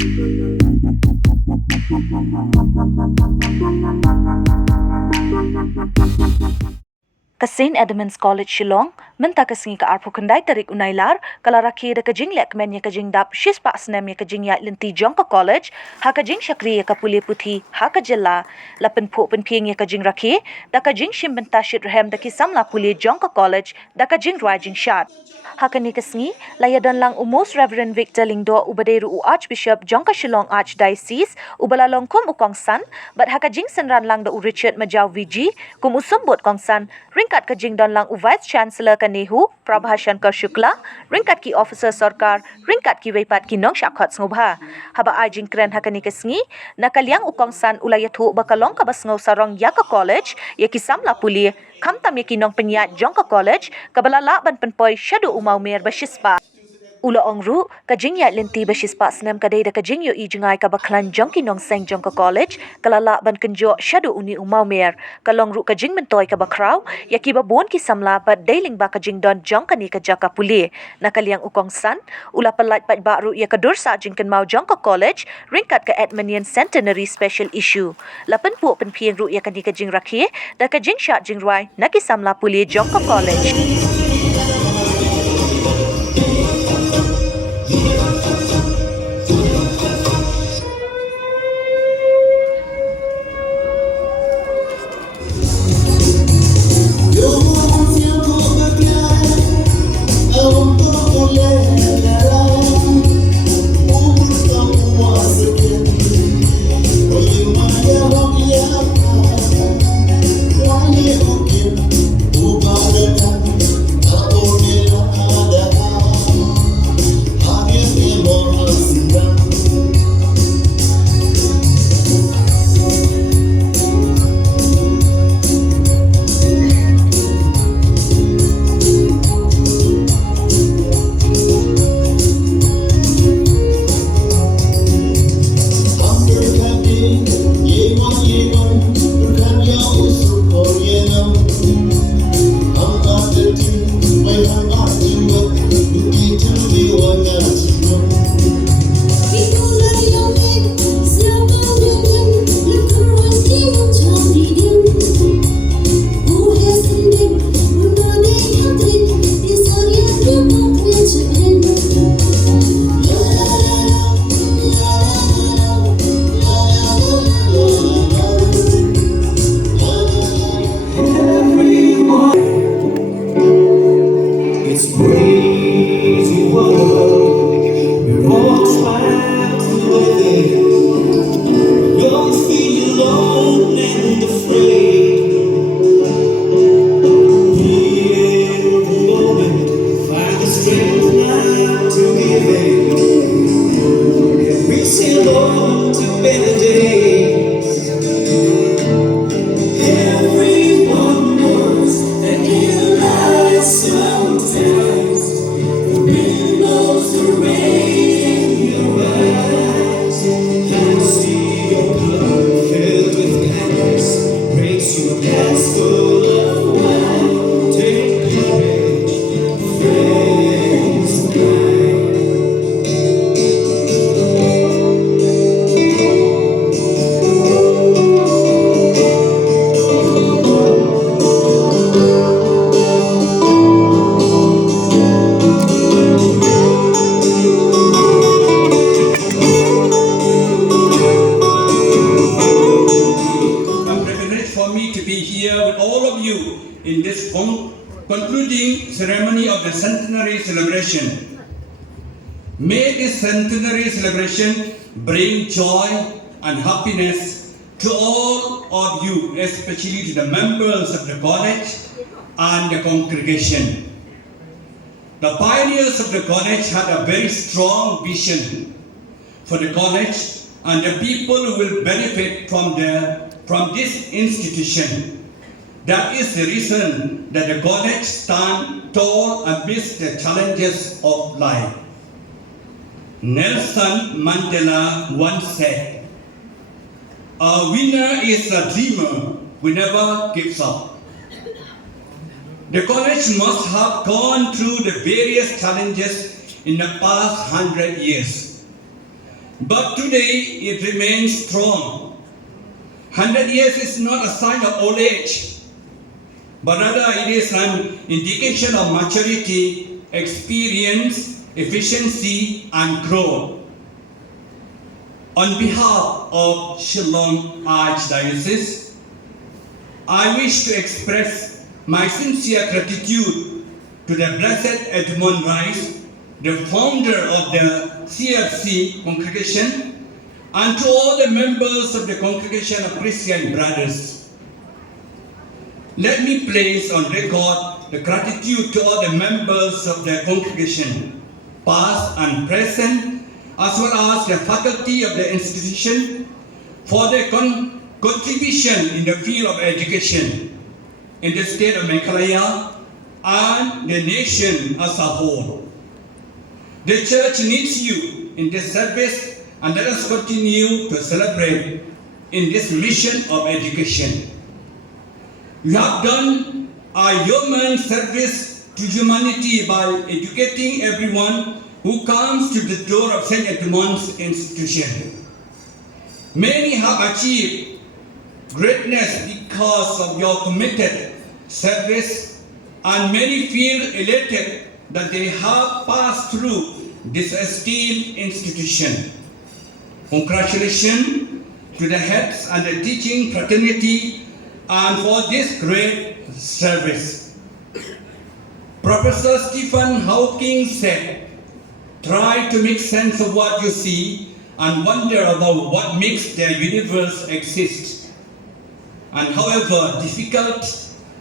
Ka St Edmunds College Shillong, mynta ka sngi ka arpo kandai tarik nailar, kala Rakhe da ka jingleh kmen ya ka Jingdap, Shispah Snem ya ka Jingiaid Lynti jong ka collage, ha ka jing shakri ya ka pule puthi, ha ka jylla, la phuh phiang ya ka jing Rakhe, da ka jing shim bynta shitrhem da ki samla pule jong ka college, da ka jing rwai jingshad. Hakani kasngi layadan lang Most Reverend Victor Lingdo ubaderu Archbishop Jongka Shillong Archdiocese ubalalong kum ukong san but haka jing sanran lang da Richard Majaw VG kum usumbot kong san ringkat ka jing don lang Vice Chanlor ka Nehu Prabha Shankar Shukla ringkat ki officer sarkar ringkat ki weipat ki nong shakhat ngubha haba ai jing kren hakani kasngi nakaliang ukong san ulayathu bakalong ka basngaw sarong yaka college yaki samla puli kamtam yaki nong penyat Jongka college kabalala ban penpoy shadu umau mer bashispa Ula ongru ka Jingiaid Lynti ba Shispah Snem kadai da ka jingyo I jingai ka baklan jongki nong seng Jongka college kalala ban kenjo shadu uni umau mer kalongru ka jing mentoy ka bakraw yaki ba bon ki samla ba dailing ba ka jingdon jongka ni ka jaka puli nakaliang ukong san ula palat pat baru ya ka dursa jingken mau Jongka college ringkat ka Edmundian centenary special issue lapan pu phiang ru ya ka ni ka jing Rakhe da ka jingshad jing rwai naki samla puli Jongka college in this concluding ceremony of the centenary celebration. May this centenary celebration bring joy and happiness to all of you, especially to the members of the college and the congregation. The pioneers of the college had a very strong vision for the college and the people who will benefit from this institution. That is the reason that the college stands tall amidst the challenges of life. Nelson Mandela once said, "A winner is a dreamer who never gives up." The college must have gone through the various challenges in the past 100 years. but today it remains strong. 100 years is not a sign of old age, but rather it is an indication of maturity, experience, efficiency, and growth. On behalf of Shillong Archdiocese, I wish to express my sincere gratitude to the Blessed Edmund Rice, the founder of the CFC congregation, and to all the members of the congregation of Christian brothers. Let me place on record the gratitude to all the members of the congregation, past and present, as well as the faculty of the institution, for their contribution in the field of education in the state of Meghalaya and the nation as a whole. The church needs you in this service, and let us continue to celebrate in this mission of education. You have done a yeoman service to humanity by educating everyone who comes to the door of St Edmunds institution. Many have achieved greatness because of your committed service, and many feel elated that they have passed through this esteemed institution. Congratulations to the heads and the teaching fraternity and for this great service. Professor Stephen Hawking said, "Try to make sense of what you see and wonder about what makes the universe exist. And however difficult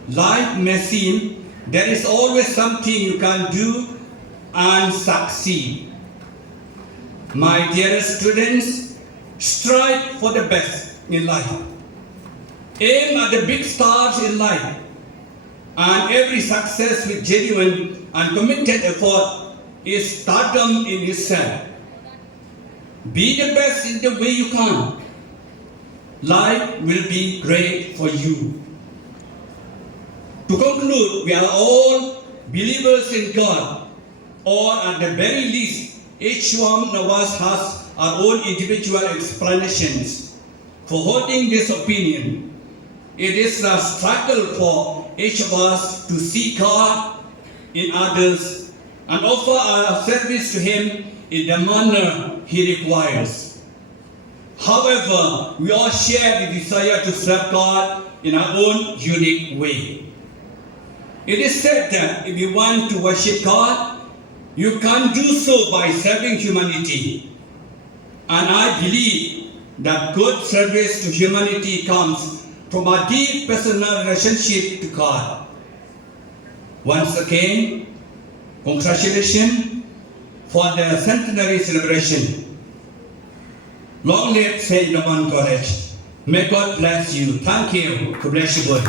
life may seem, there is always something you can do and succeed." My dearest students, strive for the best in life. Aim at the big stars in life, and every success with genuine and committed effort is stardom in itself. Be the best in the way you can. Life will be great for you. To conclude, we are all believers in God, or at the very least, each one of us has our own individual explanations for holding this opinion. It is a struggle for each of us to see God in others and offer our service to Him in the manner He requires. However, we all share the desire to serve God in our own unique way. It is said that if you want to worship God, you can do so by serving humanity. And I believe that good service to humanity comes from a deep personal relationship to God. Once again, congratulations for the centenary celebration. Long live St Edmunds College. May God bless you. Thank you. God bless you both.